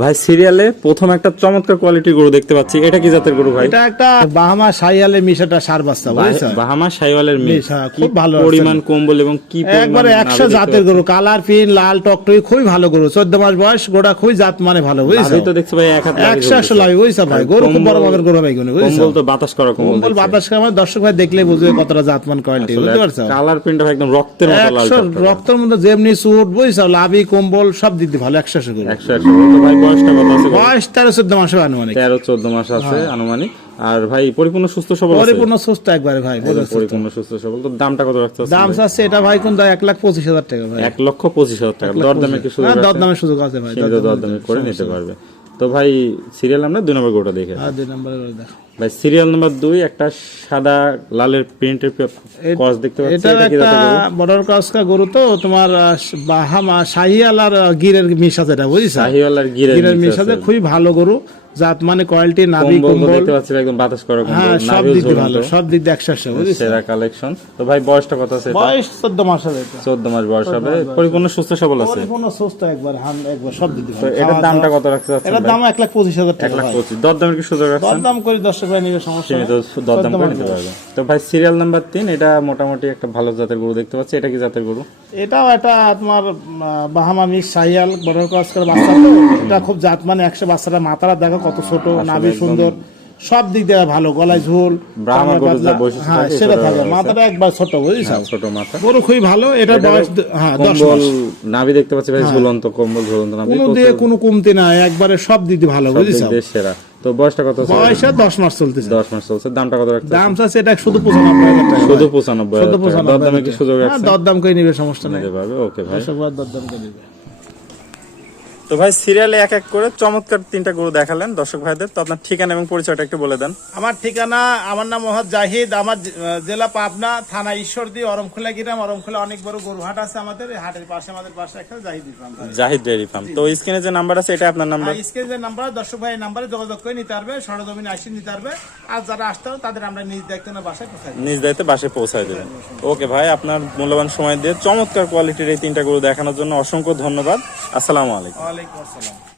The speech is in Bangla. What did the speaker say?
ভাই সিরিয়ালে প্রথম একটা চমৎকার কোয়ালিটির গরু দেখতে পাচ্ছি, এটা কি জাতের গরু ভাই? এটা একটা বাহামা শাহিয়ালের মিশাটা সার বাচ্চা, বুঝছো? বাহামা শাহিওয়ালের মিশ, হ্যাঁ, খুব ভালো পরিমাণ কম্বল এবং কি একবারে 100 জাতের গরু, কালার পিন লাল টকটই, খুবই ভালো গরু। 14 মাস বয়স, গোটা খুবই জাত মানে ভালো, বুঝছো? আমি তো দেখছি ভাই এক হাত 100 লাভ, বুঝছো ভাই? গরু খুব বড় মাপের গরু ভাই, বুঝছো? কম্বল তো বাতাস করা কম্বল বাতাস করা, মানে দর্শক ভাই দেখলে বুঝবে কতটা জাতমান কোয়ালিটি, বুঝতে পারছো? কালার প্রিন্টটা একদম রক্তের মতো লাল, 100 রক্তের মধ্যে যেমনি সুট, বুঝছো? লাভি কম্বল সব দিক দিয়ে ভালো, 100 গরু। 100 তো ভাই বয়সটা কত আছে? বয়স 13-14 মাস আনুমানিক, 13-14 মাস আছে আনুমানিক। আর ভাই পরিপূর্ণ সুস্থ সবল আছে? পরিপূর্ণ সুস্থ একবারে ভাই, পরিপূর্ণ সুস্থ সবল। তো দামটা কত রাখতে আছে? দাম আছে এটা ভাই কোন 1,25,000 টাকা ভাই। 1,25,000 টাকা। দরদামে কি সুযোগ আছে? দরদামের সুযোগ আছে ভাই, দরদামে করে নিতে পারবে। তো ভাই সিরিয়াল আমরা 2 নম্বর গরুটা দেখে। আর 2 নম্বরে দেখো ভাই সিরিয়াল নাম্বার 2 একটা সাদা লালের প্রিন্টের ক্রস দেখতে পাচ্ছি, এটা এটা কি একটা জাতের গরু? বর্ডার ক্রসকা গরু, তো তোমার বাহামা শাহিয়াল আর গিরের মিশা, যেটা বুঝছো? শাহিওয়াল আর গিরের গিরের মিশা খুবই ভালো গরু, জাত মানে কোয়ালিটি, নাভি কম্বল দেখতে পাচ্ছি একদম বাতাস করা কম্বল, হ্যাঁ, সব নাভিও দিক দিয়ে ঝুলন্ত, ভালো, সব দিক দিয়ে 100, বুঝছো? সেরা কালেকশন। তো ভাই বয়সটা কত আছে এটা? বয়স 14 মাস হবে, এটা 14 মাস বয়স হবে, পরিপূর্ণ সুস্থ সবল আছে। পরিপূর্ণ সুস্থ একবার, একবার সব দিক দিয়ে তো ভালো। এটার দামটা কত রাখতে চাচ্ছেন? এটার দাম 1,25,000 টাকা ভাই। 1,25,000। দরদামের কি সুযোগ আছে? দরদাম করে 10 টাকা নিবে, সমস্যা নেই, দরদাম করে নিতে পারবে। তো ভাই সিরিয়াল নাম্বার 3 এটা মোটামুটি একটা ভালো জাতের গরু দেখতে পাচ্ছি, এটা কি জাতের গরু? এটাও এটা তোমার বাহামা মিক্স শাহিয়াল বর্ডার ক্রস করা বাচ্চা, তো এটা খুব জাত মানে 100। বাচ্চাটা মাথাটা দেখো কত ছোট, নাভি সুন্দর, সব দিক দিয়ে ভালো, গলায় ঝোল, ব্রাহ্মা গরুর যে বৈশিষ্ট্য হ্যাঁ থাকে সেটা থাকে, মাথাটা একবার ছোট, বুঝছো? ছোট মাথা, গরু খুবই ভালো। এটা বয়স 10 কম্বল মাস, নাভি দেখতে পাচ্ছি ভাই, ঝুলন্ত কম্বল, ঝুলন্ত নাভি, কোনো দিয়ে কোনো কমতি নাই, একবারে সব দিক দিয়ে ভালো, বুঝছো? দেশ সেরা। তো বয়সটা কত আছে? বয়স 10 মাস চলতেছে। 10 মাস চলছে। দামটা কত রাখতে? দাম চাচ্ছে এটা শুধু 95,000 টাকা, শুধু 95,000 টাকা। দরদামে কি সুযোগ আছে? দরদাম করে নিবে, সমস্যা নেই, নিতে পারবে। ওকে ভাই, দরদাম করে নিবে। তো ভাই সিরিয়ালে এক এক করে চমৎকার 3টা গরু দেখালেন দর্শক ভাইদের। তো আপনার ঠিকানা এবং পরিচয়টা একটু বলে দেন। আমার ঠিকানা, আমার নাম মোহাম্মদ জাহিদ, আমার জেলা পাবনা, থানা ঈশ্বরদী, অরমখোলা গ্রাম। অরমখোলা অনেক বড় গরু হাট আছে আমাদের, এই হাটের পাশে আমাদের পাশে একটা Zahid farm. Zahid dairy farm. তো স্ক্রিনে যে নাম্বার আছে এটা আপনার নাম্বার? স্ক্রিনে যে নাম্বার, দর্শক ভাই এই নাম্বারে যোগাযোগ করে নিতে পারবে, সরজমিনে আসি নিতে পারবে। আর যারা আসতে হবে তাদের আমরা নিজ দায়িত্ব না বাসায় পৌঁছাই দেব। নিজ দায়িত্বে বাসায় পৌঁছায় দেবেন। ওকে ভাই, আপনার মূল্যবান সময় দিয়ে চমৎকার কোয়ালিটির এই 3টা গরু দেখানোর জন্য অসংখ্য ধন্যবাদ। আসসালামু আলাইকুম। ওয়ালাইকুম আসসালাম।